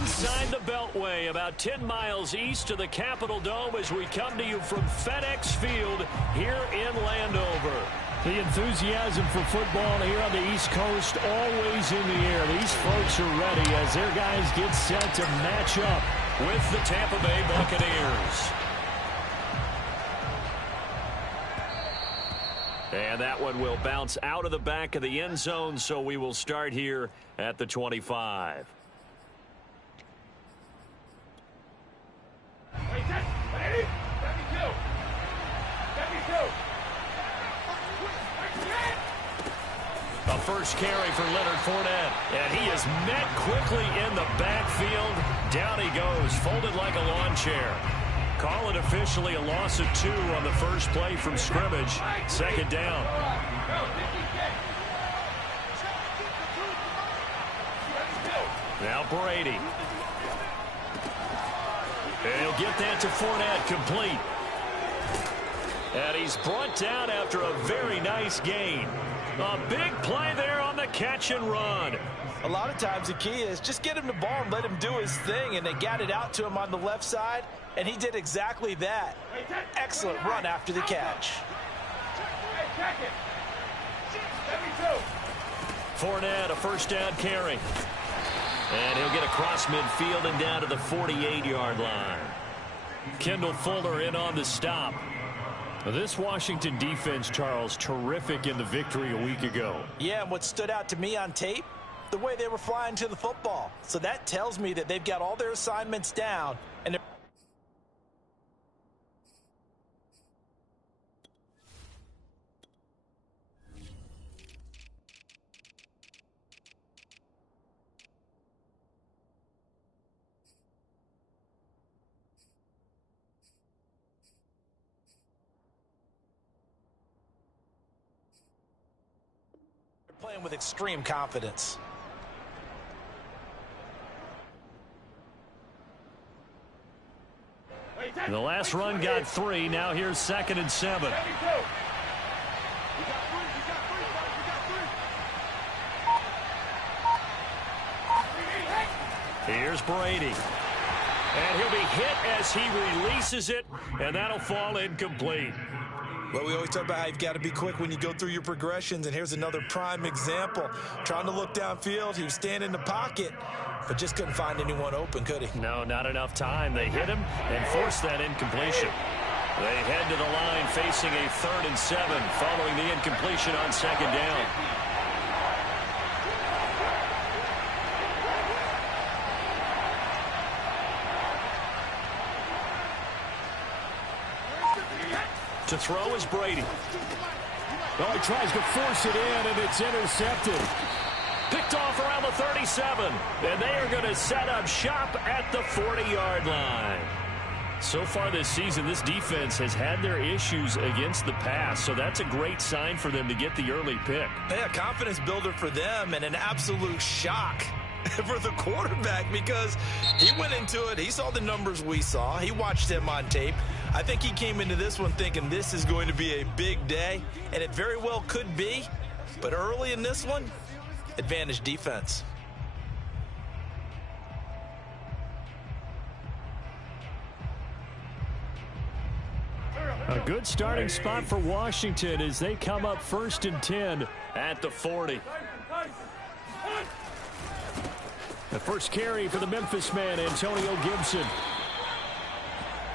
inside the Beltway, about 10 miles east of the Capitol Dome as we come to you from FedEx Field here in Landover. The enthusiasm for football here on the East Coast always in the air. These folks are ready as their guys get set to match up with the Tampa Bay Buccaneers. And that one will bounce out of the back of the end zone, so we will start here at the 25. A first carry for Leonard Fournette, and he is met quickly in the backfield. Down he goes, folded like a lawn chair. Call it officially a loss of 2 on the first play from scrimmage. Second down. Now Brady. And he'll get that to Fournette, complete. And he's brought down after a very nice gain. A big play there on the catch and run. A lot of times the key is just get him the ball and let him do his thing, and they got it out to him on the left side, and he did exactly that. Excellent run after the catch. Fournette, a first down carry. And he'll get across midfield and down to the 48-yard line. Kendall Fuller in on the stop. This Washington defense, Charles, terrific in the victory a week ago. Yeah, and what stood out to me on tape, the way they were flying to the football. So that tells me that they've got all their assignments down, and they're playing with extreme confidence. The last run got 3. Now here's 2nd and 7. Here's Brady. And he'll be hit as he releases it, and that'll fall incomplete. Well, we always talk about how you've got to be quick when you go through your progressions, and here's another prime example. Trying to look downfield, he was standing in the pocket, but just couldn't find anyone open, could he? No, not enough time. They hit him and forced that incompletion. They head to the line facing a 3rd and 7 following the incompletion on 2nd down. To throw is Brady. Well, he tries to force it in, and it's intercepted. Picked off around the 37, and they are going to set up shop at the 40-yard line. So far this season, this defense has had their issues against the pass, so that's a great sign for them to get the early pick. Yeah, confidence builder for them, and an absolute shock for the quarterback because he went into it. He saw the numbers we saw. He watched him on tape. I think he came into this one thinking this is going to be a big day, and it very well could be. But early in this one, advantage defense. A good starting spot for Washington as they come up 1st and 10 at the 40. The first carry for the Memphis man, Antonio Gibson.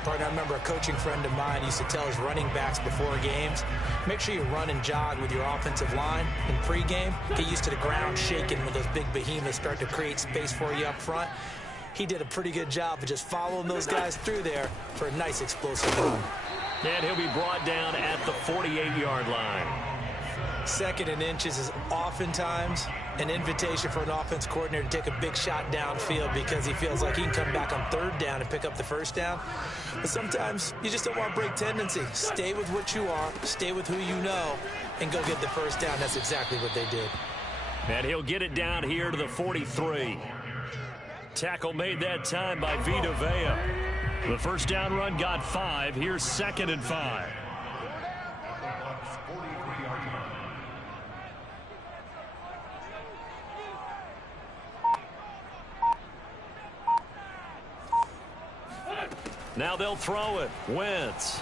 Partner, I remember a coaching friend of mine used to tell his running backs before games, make sure you run and jog with your offensive line in pregame. Get used to the ground shaking when those big behemoths start to create space for you up front. He did a pretty good job of just following those guys through there for a nice explosive run. And he'll be brought down at the 48-yard line. 2nd and inches is oftentimes an invitation for an offense coordinator to take a big shot downfield because he feels like he can come back on 3rd down and pick up the 1st down. But sometimes you just don't want to break tendency. Stay with what you are, stay with who you know, and go get the 1st down. That's exactly what they did. And he'll get it down here to the 43. Tackle made that time by Vita Vea. The first down run got 5. Here's 2nd and 5. Now they'll throw it. Wentz.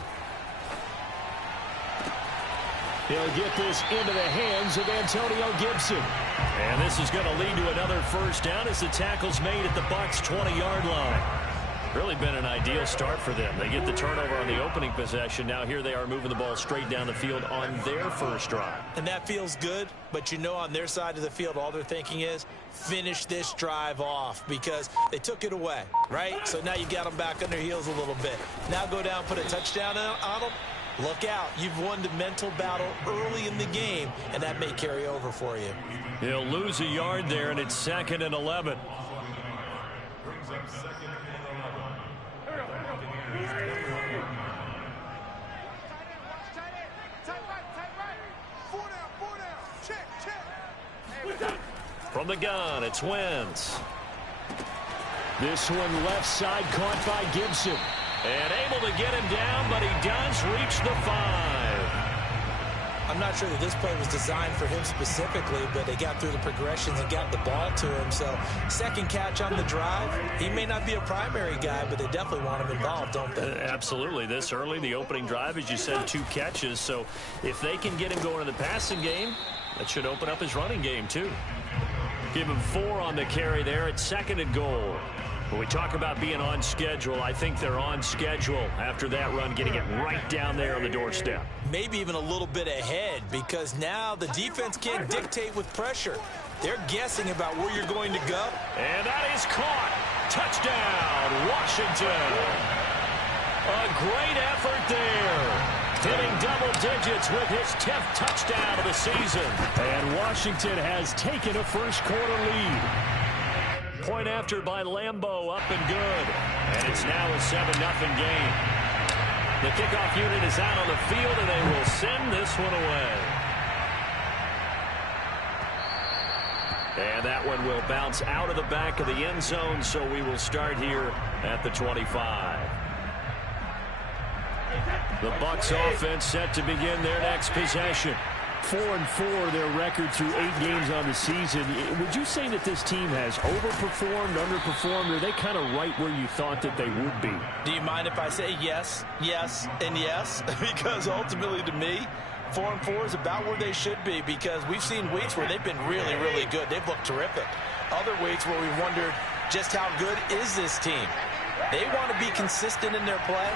He'll get this into the hands of Antonio Gibson. And this is going to lead to another first down as the tackle's made at the Bucs' 20-yard line. Really been an ideal start for them. They get the turnover on the opening possession. Now here they are moving the ball straight down the field on their first drive. And that feels good, but you know on their side of the field all they're thinking is finish this drive off because they took it away, right? So now you got them back on their heels a little bit. Now go down, put a touchdown on them. Look out. You've won the mental battle early in the game, and that may carry over for you. He'll lose a yard there, and it's 2nd and 11. From the gun, it's Wentz. This one left side caught by Gibson. And able to get him down, but he does reach the 5. I'm not sure that this play was designed for him specifically, but they got through the progressions and got the ball to him. So second catch on the drive. He may not be a primary guy, but they definitely want him involved, don't they? Absolutely. This early, the opening drive, as you said, 2 catches. So if they can get him going in the passing game, that should open up his running game too. Give him 4 on the carry there at 2nd and goal. When we talk about being on schedule, I think they're on schedule after that run, getting it right down there on the doorstep. Maybe even a little bit ahead because now the defense can't dictate with pressure. They're guessing about where you're going to go. And that is caught. Touchdown, Washington. A great effort there. Hitting double digits with his 10th touchdown of the season. And Washington has taken a first-quarter lead. Point after by Lambeau, up and good. And it's now a 7-0 game. The kickoff unit is out on the field, and they will send this one away. And that one will bounce out of the back of the end zone, so we will start here at the 25. The Bucs offense set to begin their next possession. 4-4 their record through 8 games on the season. Would you say that this team has overperformed, underperformed, or are they kind of right where you thought that they would be? Do you mind if I say yes, yes, and yes? Because ultimately to me, 4-4 is about where they should be because we've seen weeks where they've been really, really good. They've looked terrific. Other weeks where we've wondered just how good is this team? They want to be consistent in their play,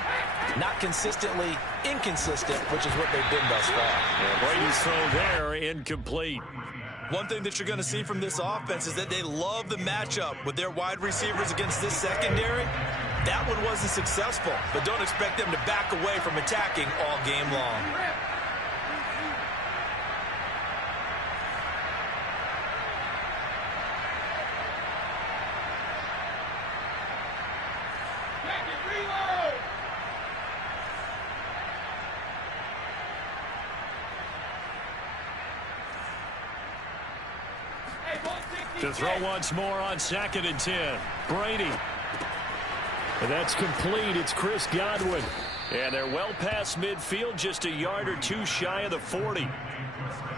not consistently inconsistent, which is what they've been thus far. Yeah, Brady's throw there, incomplete. One thing that you're going to see from this offense is that they love the matchup with their wide receivers against this secondary. That one wasn't successful, but don't expect them to back away from attacking all game long. To throw once more on 2nd and 10. Brady. And that's complete. It's Chris Godwin. And they're well past midfield, just a yard or 2 shy of the 40.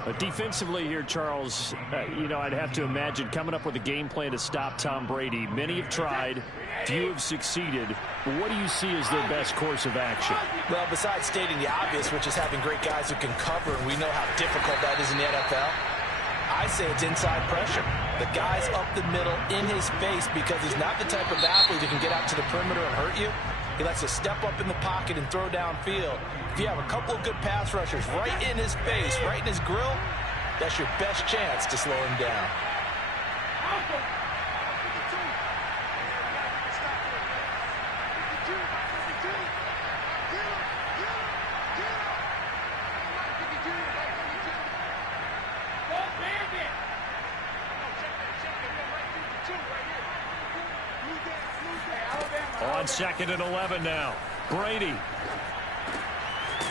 But defensively here, Charles, I'd have to imagine coming up with a game plan to stop Tom Brady. Many have tried. Few have succeeded. What do you see as their best course of action? Well, besides stating the obvious, which is having great guys who can cover, and we know how difficult that is in the NFL, I say it's inside pressure. The guy's up the middle in his face because he's not the type of athlete that can get out to the perimeter and hurt you. He likes to step up in the pocket and throw downfield. If you have a couple of good pass rushers right in his face, right in his grill, that's your best chance to slow him down. On 2nd and 11 now. Brady.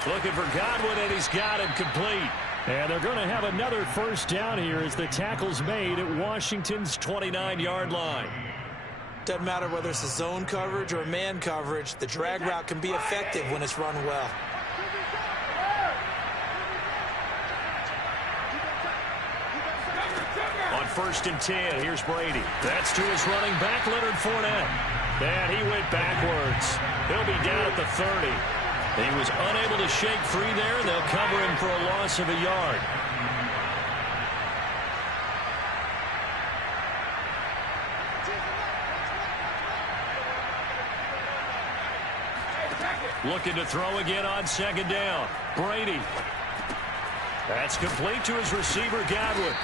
Looking for Godwin, and he's got him complete. And they're going to have another first down here as the tackle's made at Washington's 29-yard line. Doesn't matter whether it's a zone coverage or man coverage, the drag route can be effective when it's run well. On 1st and 10, here's Brady. That's to his running back, Leonard Fournette. And he went backwards. He'll be down at the 30. He was unable to shake free there, and they'll cover him for a loss of a yard. Looking to throw again on second down. Brady. That's complete to his receiver, Godwin.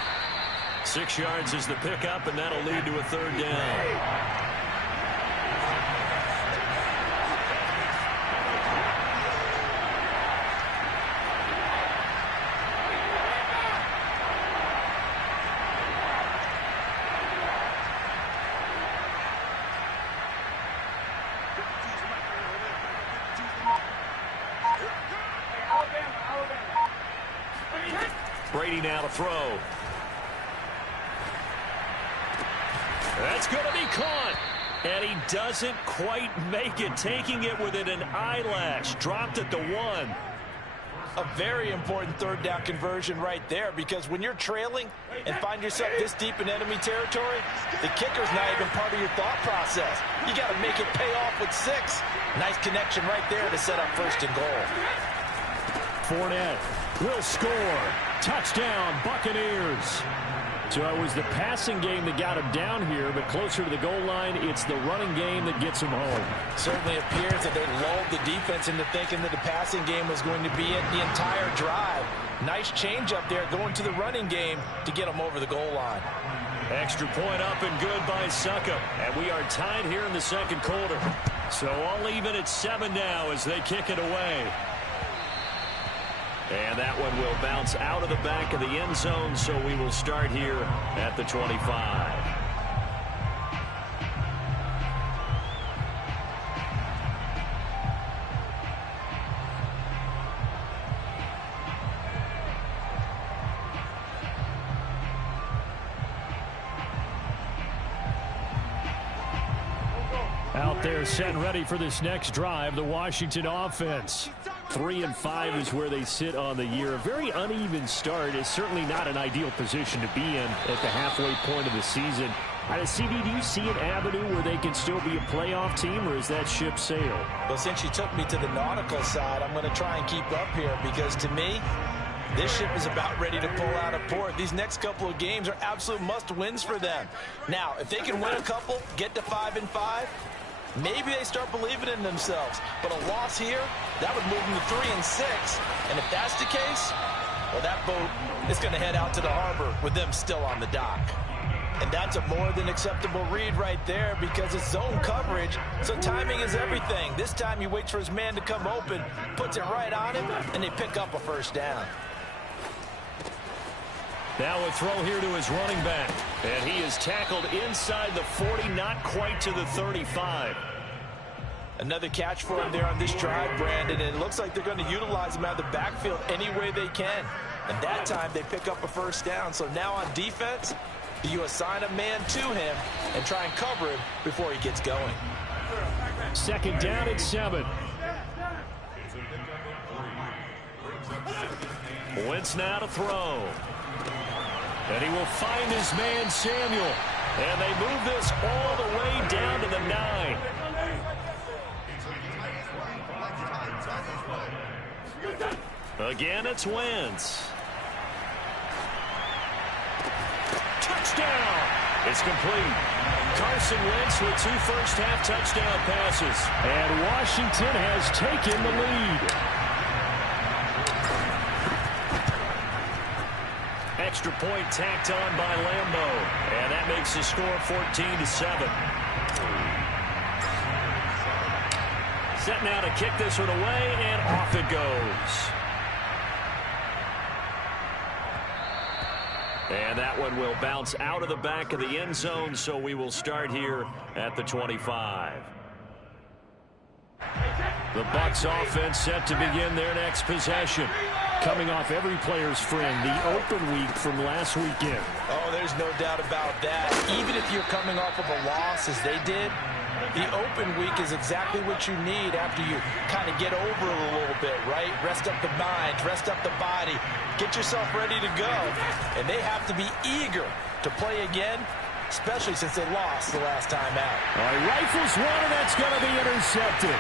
6 yards is the pickup, and that'll lead to a third down. Brady now to throw. That's going to be caught. And he doesn't quite make it, taking it within an eyelash. Dropped at the 1. A very important third down conversion right there, because when you're trailing and find yourself this deep in enemy territory, the kicker's not even part of your thought process. You got to make it pay off with 6. Nice connection right there to set up first and goal. Fournette will score. Touchdown, Buccaneers. So it was the passing game that got him down here, but closer to the goal line, it's the running game that gets him home. Certainly appears that they lulled the defense into thinking that the passing game was going to be it the entire drive. Nice change up there going to the running game to get them over the goal line. Extra point up and good by Succop. And we are tied here in the second quarter. So all even at 7 now as they kick it away. And that one will bounce out of the back of the end zone, so we will start here at the 25. Out there set and ready for this next drive, the Washington offense. 3-5 is where they sit on the year. A very uneven start is certainly not an ideal position to be in at the halfway point of the season. CD, do you see an avenue where they can still be a playoff team, or is that ship sailed? Well, since you took me to the nautical side, I'm going to try and keep up here, because to me, this ship is about ready to pull out of port. These next couple of games are absolute must-wins for them. Now, if they can win a couple, get to 5-5, maybe they start believing in themselves. But a loss here, that would move them to 3-6. And if that's the case, well, that boat is going to head out to the harbor with them still on the dock. And that's a more than acceptable read right there, because it's zone coverage, so timing is everything. This time he waits for his man to come open, puts it right on him, and they pick up a first down. Now a throw here to his running back. And he is tackled inside the 40, not quite to the 35. Another catch for him there on this drive, Brandon, and it looks like they're going to utilize him out of the backfield any way they can. And that time they pick up a first down. So now on defense, you assign a man to him and try and cover him before he gets going. Second down at 7. Wentz now to throw. And he will find his man, Samuel. And they move this all the way down to the 9. Again, it's Wentz. Touchdown! It's complete. Carson Wentz with 2 first-half touchdown passes. And Washington has taken the lead. Extra point tacked on by Lambo. And that makes the score 14-7. Set now to kick this one away, and off it goes. And that one will bounce out of the back of the end zone, so we will start here at the 25. The Bucs offense set to begin their next possession. Coming off every player's friend, the open week from last weekend. Oh, there's no doubt about that. Even if you're coming off of a loss as they did, the open week is exactly what you need after you kind of get over it a little bit, right? Rest up the mind, rest up the body, get yourself ready to go. And they have to be eager to play again especially since they lost the last time out. All right, rifles one, and that's going to be intercepted.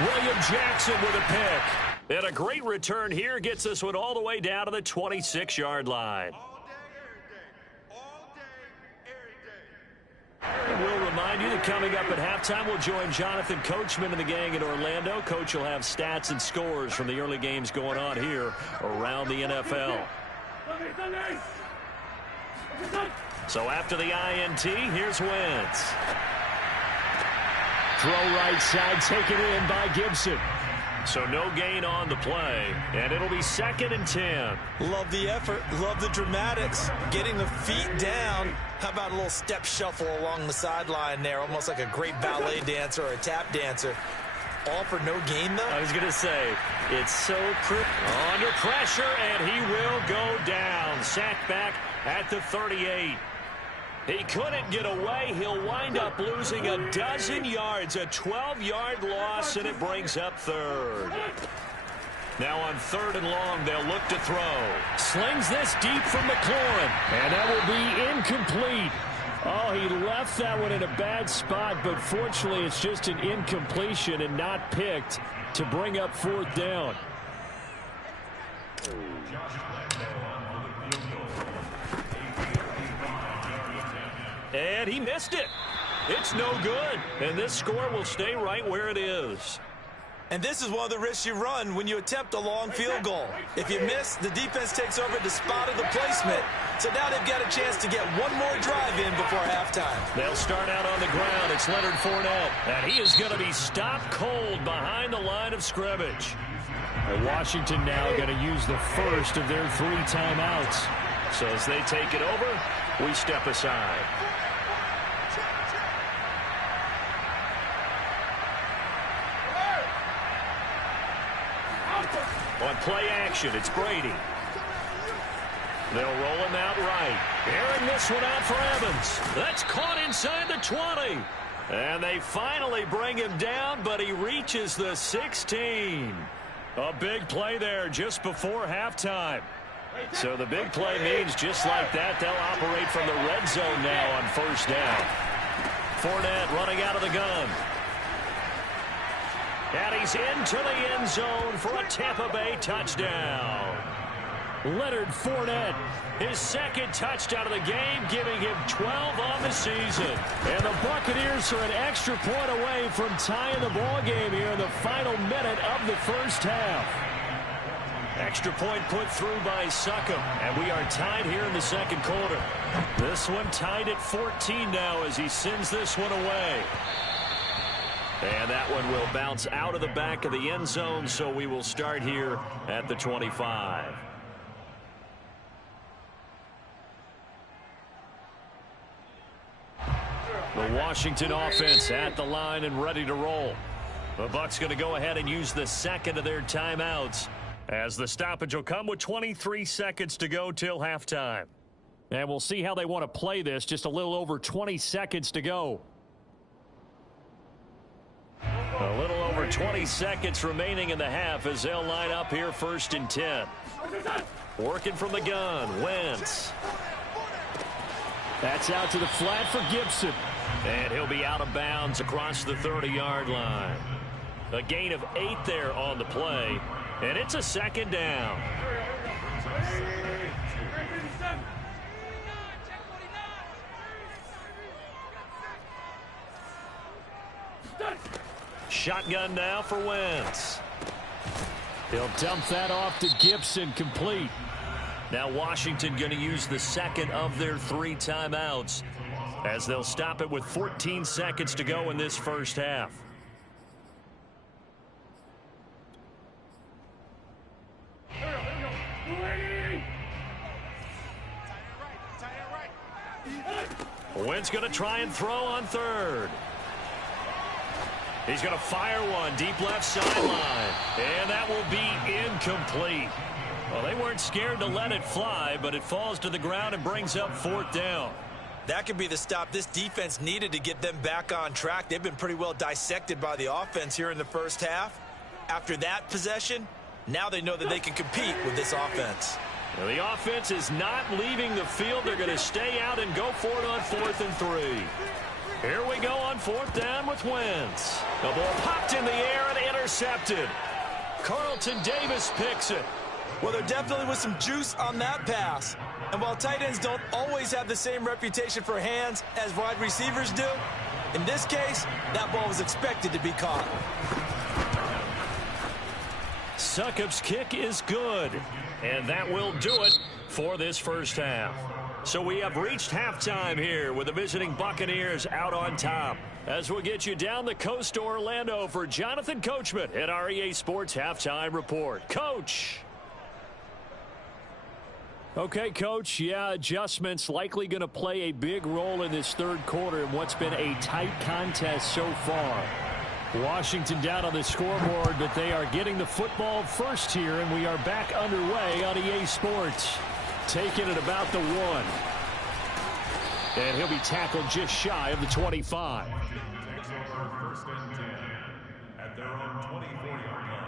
William Jackson with a pick. And a great return here gets this one all the way down to the 26-yard line. And we'll remind you that coming up at halftime, we'll join Jonathan Coachman and the gang in Orlando. Coach will have stats and scores from the early games going on here around the NFL. So after the INT, here's Wentz. Throw right side, taken in by Gibson. So no gain on the play, and it'll be 2nd and 10. Love the effort, love the dramatics, getting the feet down. How about a little step shuffle along the sideline there, almost like a great ballet dancer or a tap dancer. All for no gain, though? I was going to say, it's so under pressure, and he will go down. Sacked back at the 38. He couldn't get away. He'll wind up losing a dozen yards, a 12-yard loss, and it brings up 3rd. Now on 3rd and long, they'll look to throw. Slings this deep from McLaurin, and that will be incomplete. Oh, he left that one in a bad spot, but fortunately it's just an incompletion and not picked to bring up 4th down. And he missed it. It's no good. And this score will stay right where it is. And this is one of the risks you run when you attempt a long field goal. If you miss, the defense takes over the spot of the placement. So now they've got a chance to get one more drive in before halftime. They'll start out on the ground. It's Leonard Fournette. And he is going to be stopped cold behind the line of scrimmage. And Washington now going to use the first of their 3 timeouts. So as they take it over, we step aside. On play action, it's Brady. They'll roll him out right. Airing this one out for Evans. That's caught inside the 20. And they finally bring him down, but he reaches the 16. A big play there just before halftime. So the big play means just like that, they'll operate from the red zone now on 1st down. Fournette running out of the gun. And he's into the end zone for a Tampa Bay touchdown. Leonard Fournette, his 2nd touchdown of the game, giving him 12 on the season. And the Buccaneers are an extra point away from tying the ball game here in the final minute of the 1st half. Extra point put through by Succop, and we are tied here in the 2nd quarter. This one tied at 14 now as he sends this one away. And that one will bounce out of the back of the end zone, so we will start here at the 25. The Washington offense at the line and ready to roll. The Bucs going to go ahead and use the 2nd of their timeouts, as the stoppage will come with 23 seconds to go till halftime. And we'll see how they want to play this. Just a little over 20 seconds to go. A little over 20 seconds remaining in the half as they'll line up here 1st and 10. Working from the gun, Wentz. That's out to the flat for Gibson. And he'll be out of bounds across the 30-yard line. A gain of 8 there on the play. And it's a 2nd down. Shotgun now for Wentz. He'll dump that off to Gibson, complete. Now Washington going to use the 2nd of their 3 timeouts as they'll stop it with 14 seconds to go in this 1st half. Wentz going to try and throw on 3rd. He's going to fire one deep left sideline. And that will be incomplete. Well, they weren't scared to let it fly, but it falls to the ground and brings up 4th down. That could be the stop this defense needed to get them back on track. They've been pretty well dissected by the offense here in the 1st half. After that possession, now they know that they can compete with this offense. Well, the offense is not leaving the field. They're going to stay out and go for it on 4th and 3. Here we go on 4th down with Wentz. The ball popped in the air and intercepted. Carlton Davis picks it. Well, there definitely was some juice on that pass. And while tight ends don't always have the same reputation for hands as wide receivers do, in this case, that ball was expected to be caught. Succop's kick is good. And that will do it for this first half. So we have reached halftime here with the visiting Buccaneers out on top. As we'll get you down the coast to Orlando for Jonathan Coachman at our EA Sports Halftime Report. Coach. Okay, Coach. Yeah, adjustments likely going to play a big role in this third quarter in what's been a tight contest so far. Washington down on the scoreboard, but they are getting the football first here, and we are back underway on EA Sports. Taking it about the 1. And he'll be tackled just shy of the 25. First and 10 at their own 24-yard line.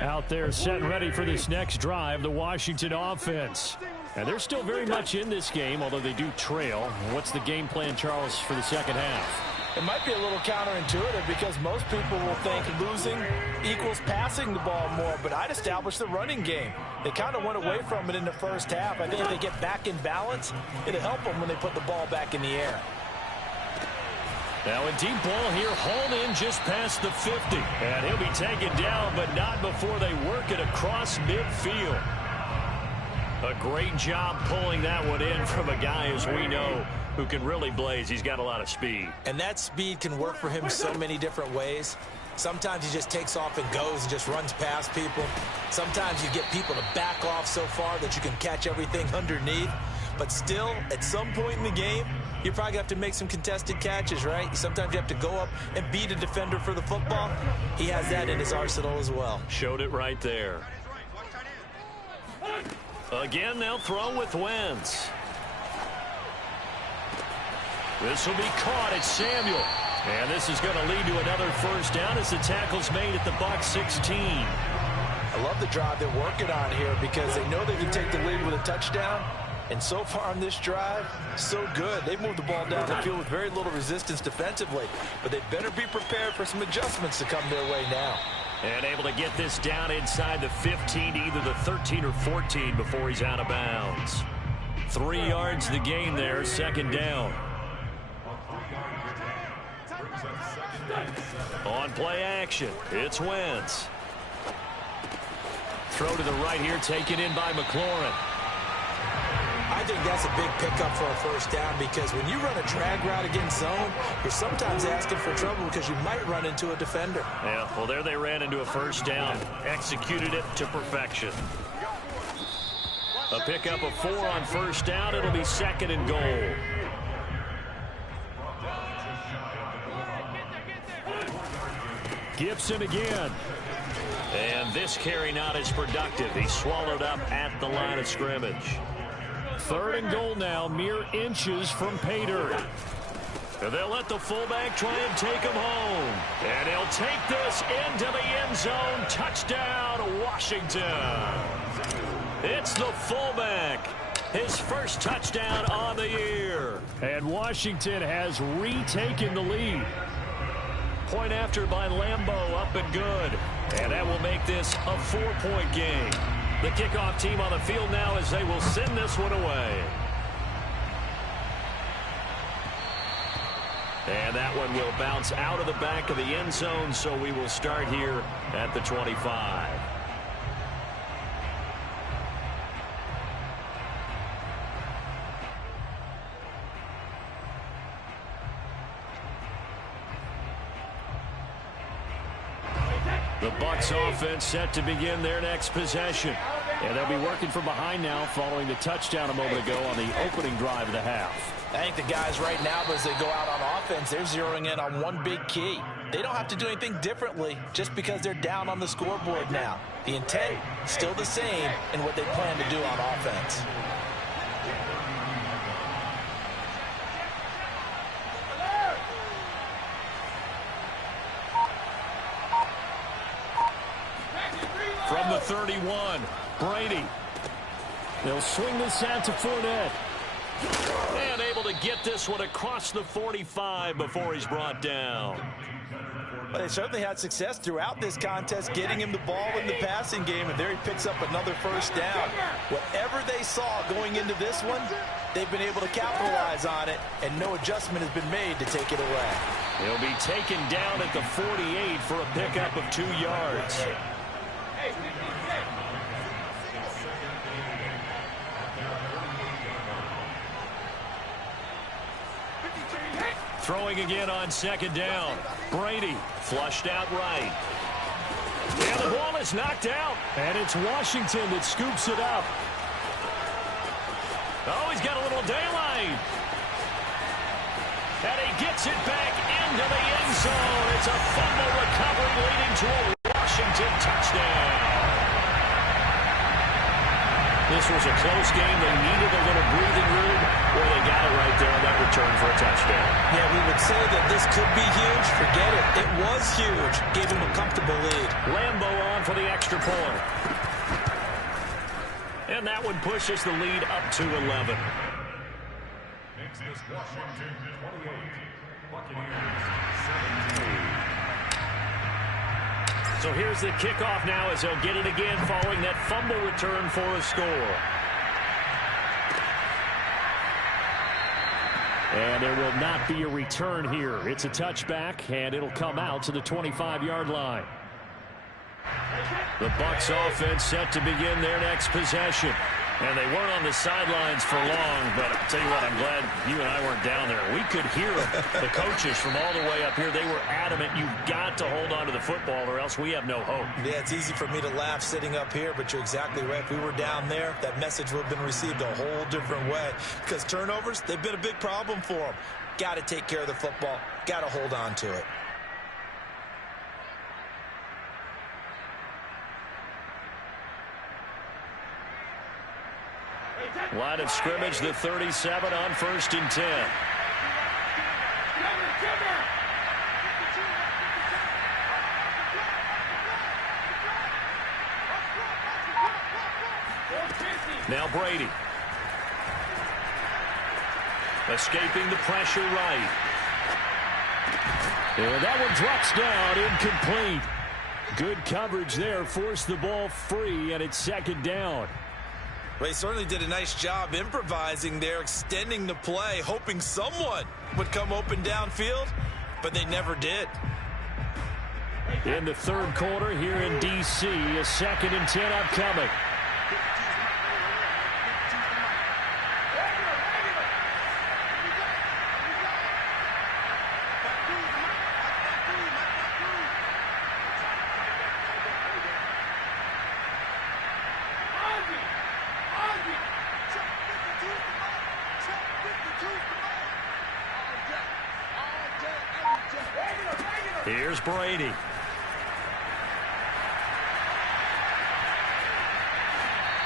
Out there set and ready for this next drive, the Washington offense. And they're still very much in this game, although they do trail. What's the game plan, Charles, for the second half? It might be a little counterintuitive because most people will think losing equals passing the ball more, but I'd establish the running game. They kind of went away from it in the first half. I think if they get back in balance, it'll help them when they put the ball back in the air. Now a deep ball here, hauled in just past the 50. And he'll be taken down, but not before they work it across midfield. A great job pulling that one in from a guy, as we know, who can really blaze. He's got a lot of speed. And that speed can work for him so many different ways. Sometimes he just takes off and goes and just runs past people. Sometimes you get people to back off so far that you can catch everything underneath. But still, at some point in the game, you're probably going to have to make some contested catches, right? Sometimes you have to go up and beat a defender for the football. He has that in his arsenal as well. Showed it right there. Again, they'll throw with Wentz. This will be caught at Samuel. And this is going to lead to another first down as the tackle's made at the Bucs 16. I love the drive they're working on here because they know they can take the lead with a touchdown. And so far on this drive, so good. They've moved the ball down the field with very little resistance defensively. But they better be prepared for some adjustments to come their way now. And able to get this down inside the 15 to either the 13 or 14 before he's out of bounds. 3 yards the gain there, second down. On play action, it's Wentz. Throw to the right here, taken in by McLaurin. I think that's a big pickup for a first down because when you run a drag route against zone, you're sometimes asking for trouble because you might run into a defender. Yeah, well, there they ran into a first down. Executed it to perfection. A pickup of 4 on first down. It'll be second and goal. Gibson again. And this carry not as productive. He swallowed up at the line of scrimmage. Third and goal now, mere inches from pay dirt. And they'll let the fullback try and take him home. And he'll take this into the end zone. Touchdown, Washington. It's the fullback. His first touchdown on the year. And Washington has retaken the lead. Point after by Lambeau, up and good. And that will make this a 4-point game. The kickoff team on the field now as they will send this one away. And that one will bounce out of the back of the end zone, so we will start here at the 25. The Bucs offense set to begin their next possession. And they'll be working from behind now following the touchdown a moment ago on the opening drive of the half. I think the guys right now, as they go out on offense, they're zeroing in on one big key. They don't have to do anything differently just because they're down on the scoreboard now. The intent, still the same in what they plan to do on offense. From the 31, Brady. They'll swing this out to Fournette. And able to get this one across the 45 before he's brought down. Well, they certainly had success throughout this contest getting him the ball in the passing game, and there he picks up another first down. Whatever they saw going into this one, they've been able to capitalize on it, and no adjustment has been made to take it away. He'll be taken down at the 48 for a pickup of 2 yards. Throwing again on second down. Brady flushed out right. And the ball is knocked out. And it's Washington that scoops it up. Oh, he's got a little daylight. And he gets it back into the end zone. It's a fumble recovery leading to a Washington touchdown. This was a close game. They needed a little breathing room. Well, they got it right there on that return for a touchdown. Yeah, we would say that this could be huge. Forget it. It was huge. Gave him a comfortable lead. Lambo on for the extra point. And that one pushes the lead up to 11. Makes this Washington 28, Buccaneers 17. So here's the kickoff now as they'll get it again following that fumble return for a score. And there will not be a return here. It's a touchback, and it'll come out to the 25-yard line. The Bucs offense set to begin their next possession. And they weren't on the sidelines for long, but I'll tell you what, I'm glad you and I weren't down there. We could hear the coaches from all the way up here. They were adamant, you've got to hold on to the football or else we have no hope. Yeah, it's easy for me to laugh sitting up here, but you're exactly right. If we were down there, that message would have been received a whole different way. Because turnovers, they've been a big problem for them. Got to take care of the football. Got to hold on to it. Line of scrimmage, the 37 on 1st and 10. Now Brady. Escaping the pressure right. And that one drops down, incomplete. Good coverage there, forced the ball free, and it's second down. Well, he certainly did a nice job improvising there, extending the play, hoping someone would come open downfield, but they never did. In the third quarter here in D.C., a 2nd and 10 upcoming. Here's Brady.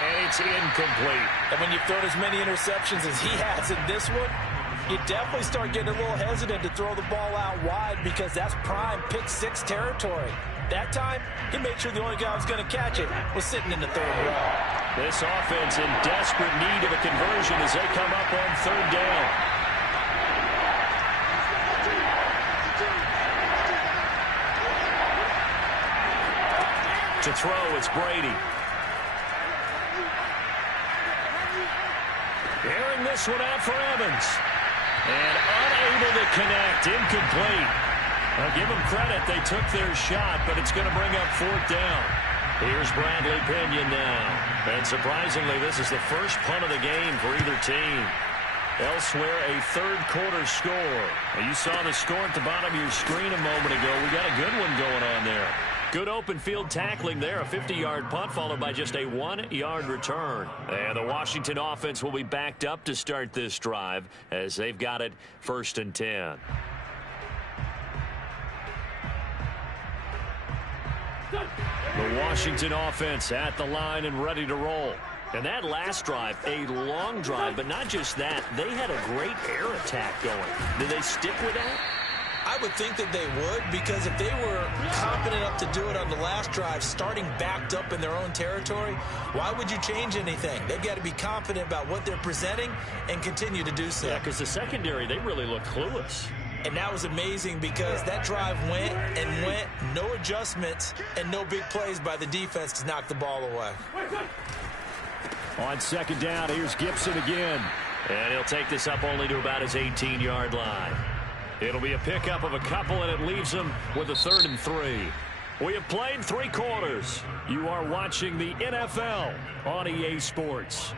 And it's incomplete. And when you've thrown as many interceptions as he has in this one, you definitely start getting a little hesitant to throw the ball out wide because that's prime pick 6 territory. That time, he made sure the only guy who was going to catch it was sitting in the third row. This offense in desperate need of a conversion as they come up on 3rd down. To throw, it's Brady. Airing this one out for Evans. And unable to connect. Incomplete. I'll give them credit. They took their shot, but it's going to bring up 4th down. Here's Bradley Pinion now. And surprisingly, this is the first punt of the game for either team. Elsewhere, a third quarter score. Now, you saw the score at the bottom of your screen a moment ago. We got a good one going on there. Good open field tackling there. A 50-yard punt followed by just a 1-yard return. And the Washington offense will be backed up to start this drive as they've got it 1st and 10. The Washington offense at the line and ready to roll. And that last drive, a long drive, but not just that. They had a great air attack going. Did they stick with that? I would think that they would, because if they were confident enough to do it on the last drive, starting backed up in their own territory, why would you change anything? They've got to be confident about what they're presenting and continue to do so. Yeah, because the secondary, they really look clueless. And that was amazing because that drive went and went, no adjustments and no big plays by the defense to knock the ball away. On second down, here's Gibson again. And he'll take this up only to about his 18-yard line. It'll be a pickup of a couple, and it leaves him with a 3rd and 3. We have played 3 quarters. You are watching the NFL on EA Sports.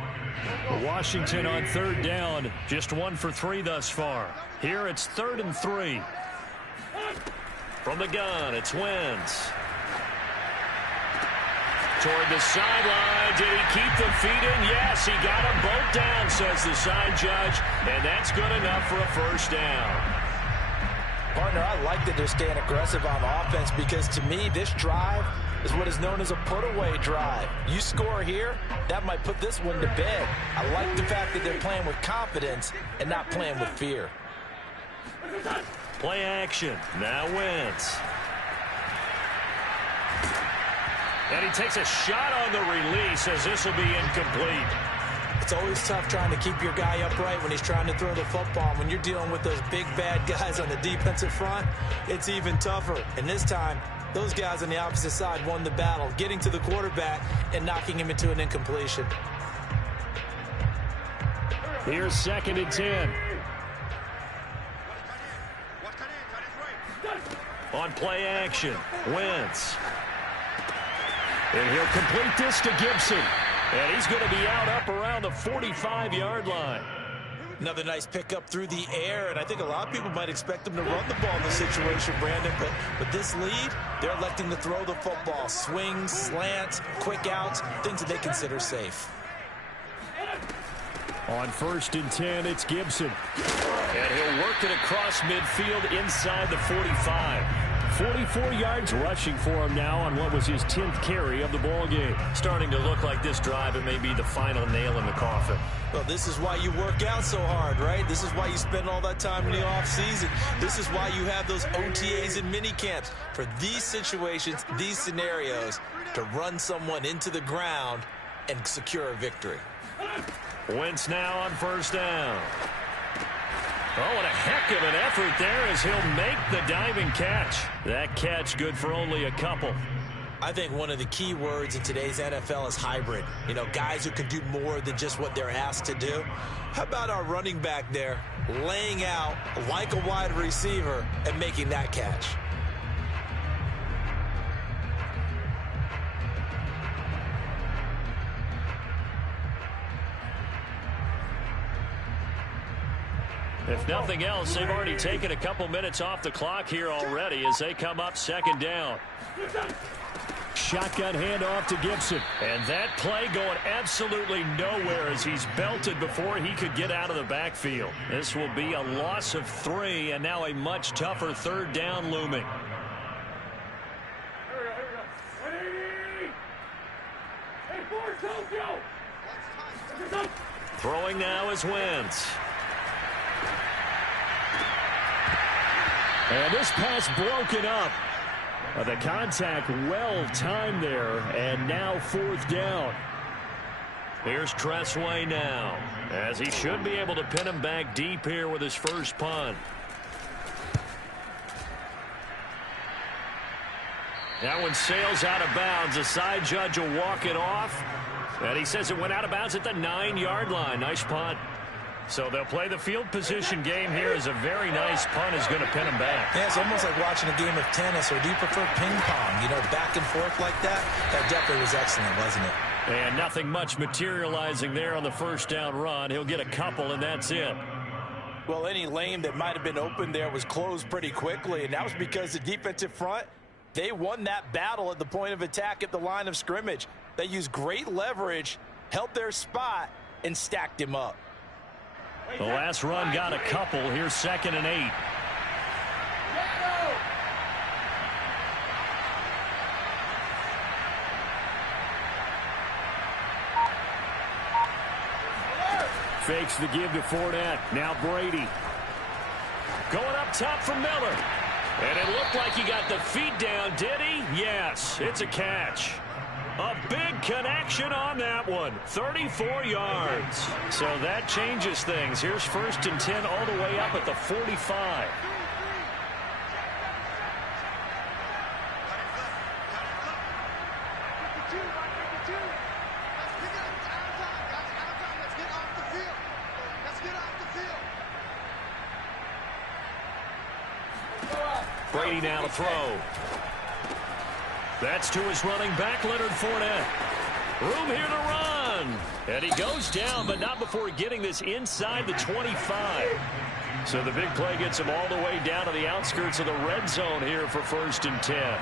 Washington on 3rd down, just 1 for 3 thus far. Here it's 3rd and 3. From the gun, it's Wentz. Toward the sideline. Did he keep the feet in? Yes, he got them both down, says the side judge. And that's good enough for a 1st down. Partner, I like that they're staying aggressive on offense because, to me, this drive is what is known as a put-away drive. You score here, that might put this one to bed. I like the fact that they're playing with confidence and not playing with fear. Play action. Now Wentz. And he takes a shot on the release as this will be incomplete. It's always tough trying to keep your guy upright when he's trying to throw the football. When you're dealing with those big, bad guys on the defensive front, it's even tougher. And this time, those guys on the opposite side won the battle, getting to the quarterback and knocking him into an incompletion. Here's 2nd and 10. On play action, Wentz. And he'll complete this to Gibson. And he's going to be out up around the 45-yard line. Another nice pickup through the air, and I think a lot of people might expect him to run the ball in this situation, Brandon. But with this lead, they're electing to throw the football. Swings, slants, quick outs, things that they consider safe. On 1st and 10, it's Gibson. And he'll work it across midfield inside the 45. 44 yards rushing for him now on what was his 10th carry of the ball game. Starting to look like this drive, it may be the final nail in the coffin. Well, this is why you work out so hard, right? This is why you spend all that time in the offseason. This is why you have those OTAs and mini camps. For these situations, these scenarios, to run someone into the ground and secure a victory. Wentz now on 1st down. Oh, what a heck of an effort there as he'll make the diving catch. That catch good for only a couple. I think one of the key words in today's NFL is hybrid. You know, guys who can do more than just what they're asked to do. How about our running back there laying out like a wide receiver and making that catch? If nothing else, they've already taken a couple minutes off the clock here already as they come up 2nd down. Shotgun handoff to Gibson. And that play going absolutely nowhere as he's belted before he could get out of the backfield. This will be a loss of 3 and now a much tougher 3rd down looming. Throwing now is Wentz. And this pass broken up. The contact well timed there, and now 4th down. Here's Tressway now, as he should be able to pin him back deep here with his first punt. That one sails out of bounds. The side judge will walk it off, and he says it went out of bounds at the 9-yard line. Nice punt. So they'll play the field position game here as a very nice punt is going to pin him back. Yeah, it's almost like watching a game of tennis, or do you prefer ping pong? You know, back and forth like that? That definitely was excellent, wasn't it? And nothing much materializing there on the 1st down run. He'll get a couple, and that's it. Well, any lane that might have been open there was closed pretty quickly, and that was because the defensive front, they won that battle at the point of attack at the line of scrimmage. They used great leverage, held their spot, and stacked him up. The last run got a couple. Here's 2nd and 8. fakes the give to Fournette. Now Brady. Going up top for Miller. And it looked like he got the feet down, did he? Yes, it's a catch. A big connection on that one. 34 yards. So that changes things. Here's 1st and 10 all the way up at the 45. Brady now to throw. That's to his running back, Leonard Fournette. Room here to run. And he goes down, but not before getting this inside the 25. So the big play gets him all the way down to the outskirts of the red zone here for 1st and 10.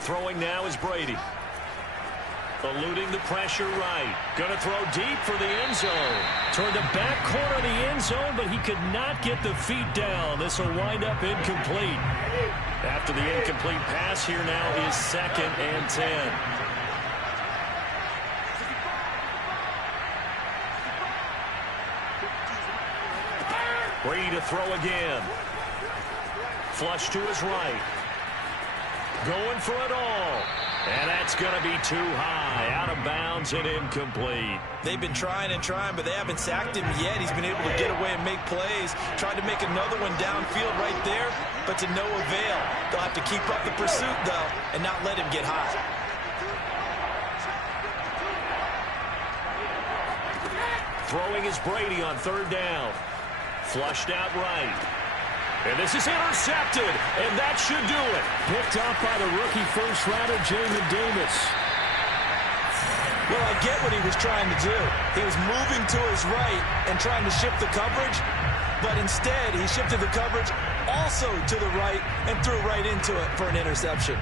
Throwing now is Brady. Eluding the pressure right. Going to throw deep for the end zone. Toward the back corner of the end zone, but he could not get the feet down. This will wind up incomplete. After the incomplete pass, here now is 2nd and 10. Brady to throw again. Flush to his right. Going for it all. And that's going to be too high. Out of bounds and incomplete. They've been trying and trying, but they haven't sacked him yet. He's been able to get away and make plays. Tried to make another one downfield right there, but to no avail. They'll have to keep up the pursuit, though, and not let him get hot. Throwing is Brady on 3rd down. Flushed out right. And this is intercepted, and that should do it. Picked off by the rookie first-rounder, Jamin Davis. Well, I get what he was trying to do. He was moving to his right and trying to shift the coverage, but instead he shifted the coverage also to the right and threw right into it for an interception.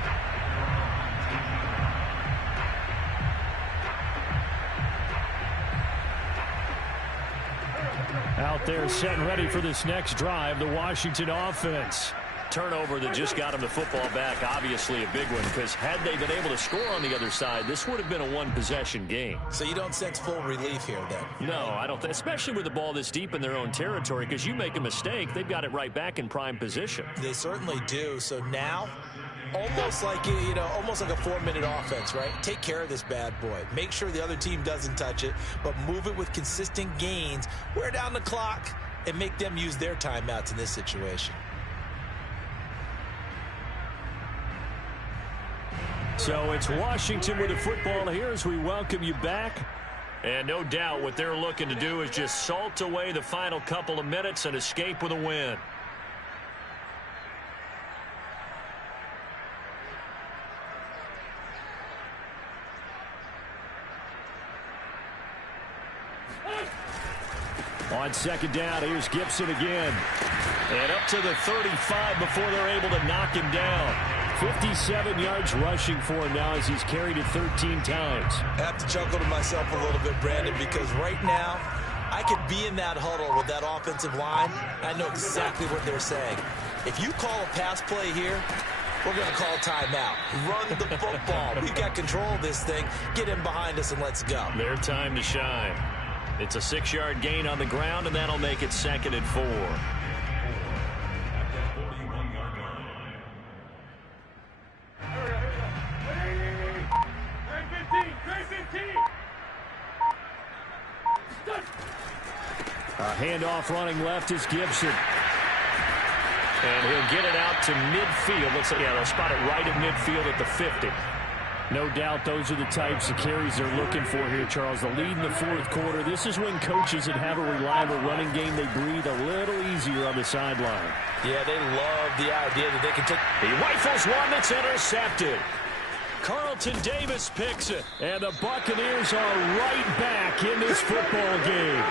Out there set and ready for this next drive, the Washington offense. Turnover that just got him the football back, obviously a big one, because had they been able to score on the other side, this would have been a one-possession game. So you don't sense full relief here, then? No, I don't, especially with the ball this deep in their own territory, because you make a mistake, they've got it right back in prime position. They certainly do. So now, almost like, almost like a 4-minute offense, right? Take care of this bad boy. Make sure the other team doesn't touch it, but move it with consistent gains. Wear down the clock and make them use their timeouts in this situation. So it's Washington with the football here as we welcome you back. And no doubt what they're looking to do is just salt away the final couple of minutes and escape with a win. On 2nd down, here's Gibson again. And up to the 35 before they're able to knock him down. 57 yards rushing for him now as he's carried it 13 times. I have to chuckle to myself a little bit, Brandon, because right now I could be in that huddle with that offensive line. I know exactly what they're saying. If you call a pass play here, we're going to call timeout. Run the football. We've got control of this thing. Get in behind us and let's go. Their time to shine. It's a 6-yard gain on the ground, and that'll make it 2nd and 4. Handoff running left is Gibson. And he'll get it out to midfield. Looks like, yeah, they'll spot it right at midfield at the 50. No doubt those are the types of carries they're looking for here, Charles. The lead in the 4th quarter. This is when coaches that have a reliable running game, they breathe a little easier on the sideline. Yeah, they love the idea that they can take. He rifles one that's intercepted. Carlton Davis picks it. And the Buccaneers are right back in this football game.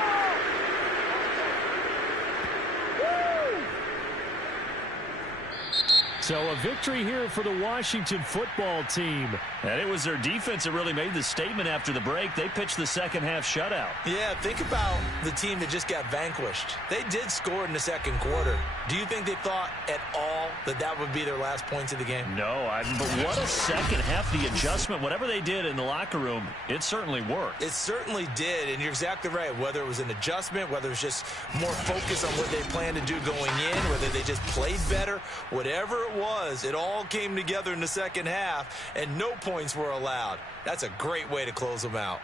So a victory here for the Washington football team. And it was their defense that really made the statement after the break. They pitched the second half shutout. Yeah, think about the team that just got vanquished. They did score in the second quarter. Do you think they thought at all that that would be their last points of the game? No, but what a second half. The adjustment, whatever they did in the locker room, it certainly worked. It certainly did, and you're exactly right. Whether it was an adjustment, whether it was just more focus on what they planned to do going in, whether they just played better, whatever it was, it all came together in the second half, and no points were allowed. That's a great way to close them out.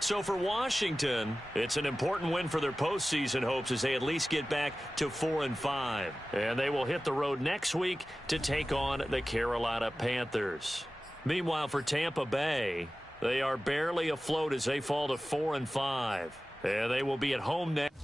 So for Washington, it's an important win for their postseason hopes as they at least get back to 4-5. And they will hit the road next week to take on the Carolina Panthers. Meanwhile, for Tampa Bay, they are barely afloat as they fall to 4-5. And they will be at home next.